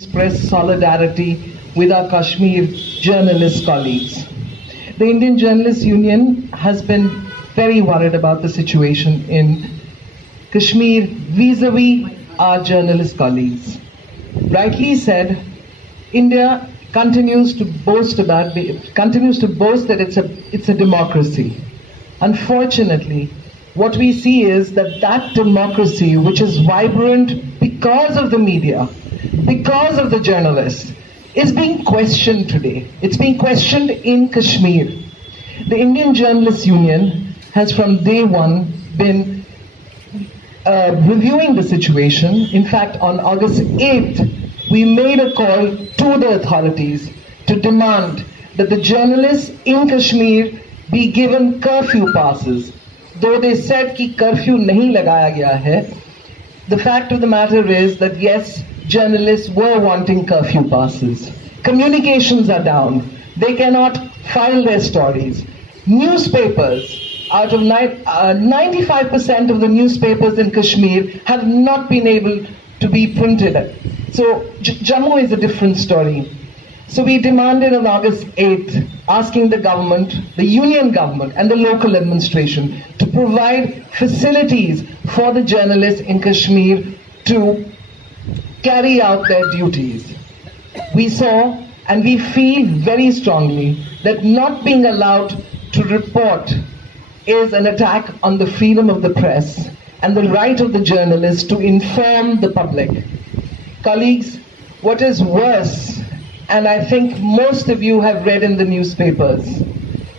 express solidarity with our Kashmir journalist colleagues. The Indian Journalists Union has been very worried about the situation in Kashmir vis-a-vis our journalist colleagues. Rightly said, India continues to boast that it's a democracy. Unfortunately, what we see is that democracy, which is vibrant because of the media, because of the journalists, is being questioned today. It's being questioned in Kashmir. The Indian Journalists Union has from day one been reviewing the situation. In fact, on August 8th, we made a call to the authorities to demand that the journalists in Kashmir be given curfew passes. Though they said that curfew nahi lagaya gaya hai, the fact of the matter is that yes, journalists were wanting curfew passes. Communications are down. They cannot file their stories. Newspapers, out of 95% of the newspapers in Kashmir have not been able to be printed. So Jammu is a different story. So we demanded on August 8th, asking the government, the union government and the local administration to provide facilities for the journalists in Kashmir to carry out their duties. We saw and we feel very strongly that not being allowed to report is an attack on the freedom of the press and the right of the journalists to inform the public. Colleagues, what is worse, and I think most of you have read in the newspapers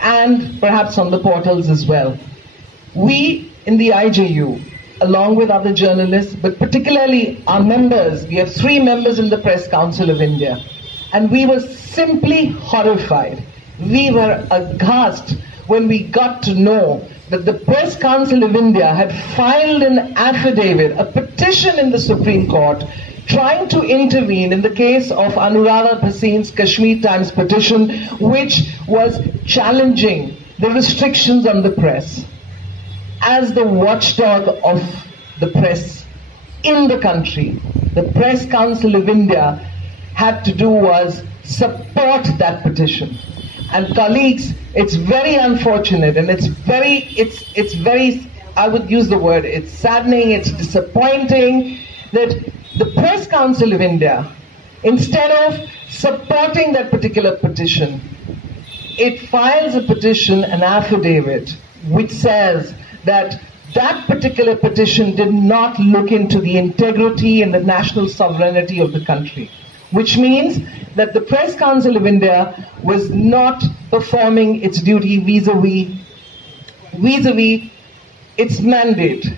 and perhaps on the portals as well, we in the IJU, along with other journalists, but particularly our members, we have 3 members in the Press Council of India, and we were simply horrified. We were aghast when we got to know that the Press Council of India had filed an affidavit, a petition in the Supreme Court, trying to intervene in the case of Anurada Bhasin's Kashmir Times petition, which was challenging the restrictions on the press. As the watchdog of the press in the country, the Press Council of India had to do was support that petition. And colleagues, it's very unfortunate and it's very, I would use the word, it's saddening, it's disappointing that the Press Council of India, instead of supporting that particular petition, it files a petition, an affidavit, which says that that particular petition did not look into the integrity and the national sovereignty of the country, which means that the Press Council of India was not performing its duty vis-a-vis its mandate.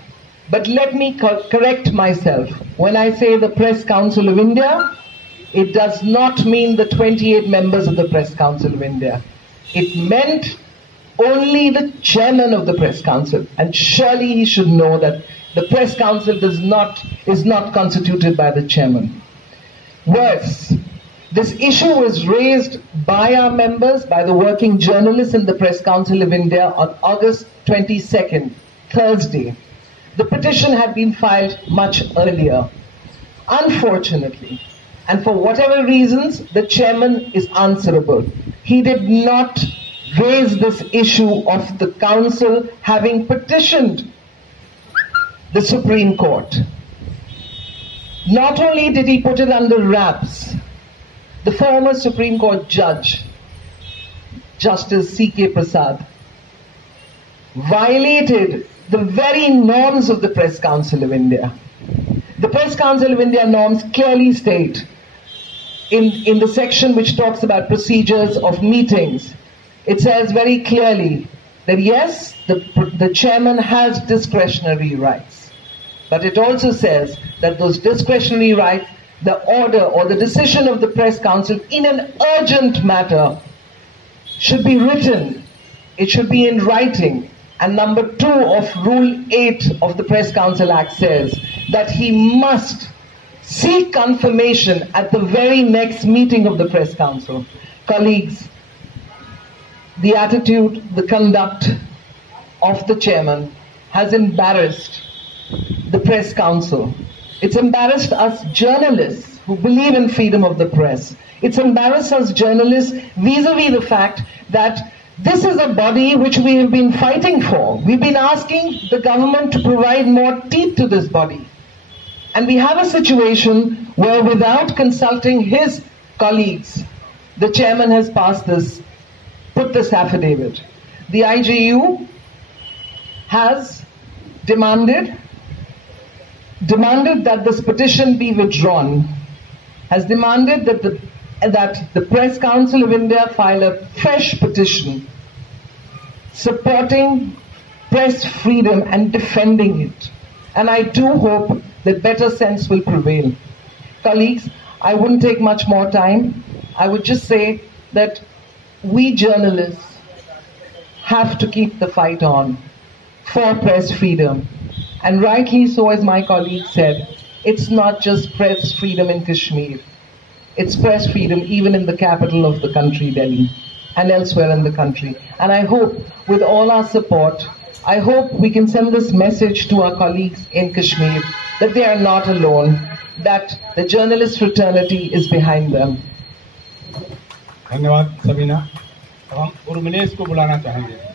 But let me correct myself. When I say the Press Council of India, it does not mean the 28 members of the Press Council of India. It meant only the chairman of the Press Council. And surely he should know that the Press Council is not constituted by the chairman. Worse, this issue was raised by our members, by the working journalists in the Press Council of India on August 22nd, Thursday. The petition had been filed much earlier. Unfortunately, and for whatever reasons, the chairman is answerable. He did not raise this issue of the council having petitioned the Supreme Court. Not only did he put it under wraps, the former Supreme Court judge, Justice C.K. Prasad, violated the very norms of the Press Council of India. The Press Council of India norms clearly state in the section which talks about procedures of meetings, it says very clearly that yes, the chairman has discretionary rights. But it also says that those discretionary rights, the order or the decision of the Press Council in an urgent matter should be written. It should be in writing. And number 2 of Rule 8 of the Press Council Act says that he must seek confirmation at the very next meeting of the Press Council. Colleagues, the attitude, the conduct of the chairman has embarrassed the Press Council. It's embarrassed us journalists. who believe in freedom of the press. It's embarrassed us journalists vis-a-vis the fact that this is a body which we have been fighting for. We've been asking the government to provide more teeth to this body. And we have a situation where without consulting his colleagues, the chairman has put this affidavit. The IJU has demanded that this petition be withdrawn, has demanded that the Press Council of India file a fresh petition supporting press freedom and defending it. And I do hope that better sense will prevail. Colleagues, I wouldn't take much more time. I would just say that we journalists have to keep the fight on for press freedom. And rightly so, as my colleague said, it's not just press freedom in Kashmir. It's press freedom even in the capital of the country, Delhi, and elsewhere in the country. And I hope with all our support, I hope we can send this message to our colleagues in Kashmir that they are not alone, that the journalist fraternity is behind them. धन्यवाद सबीना। हम उर्मिलेश को बुलाना चाहेंगे।